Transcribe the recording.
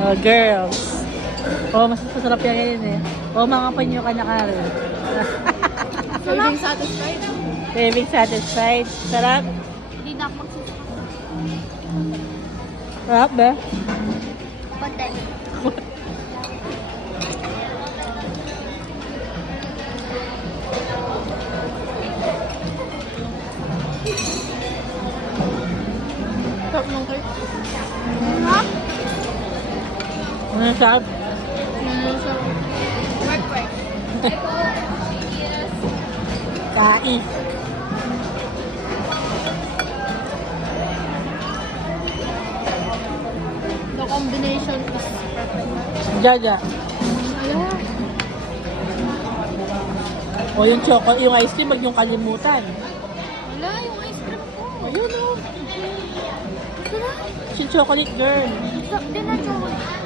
Oh, girls. Oh, mas masarap yan yun eh. Oh, mga panyo ka na Karen. Feeling satisfied. Living satisfied. Sarap. Hindi na ako magsusuka. Sarap ba? Pati. Sarap nung cake. Sarap? Ano sarap? Work. Kais. The combination is perfect. Jaja. Ala. O yung chocolate, yung ice cream, wag yung kalimutan. Wala, yung ice cream ko. Ayun o. Sarap. Si chocolate girl. Sarap din na chocolate.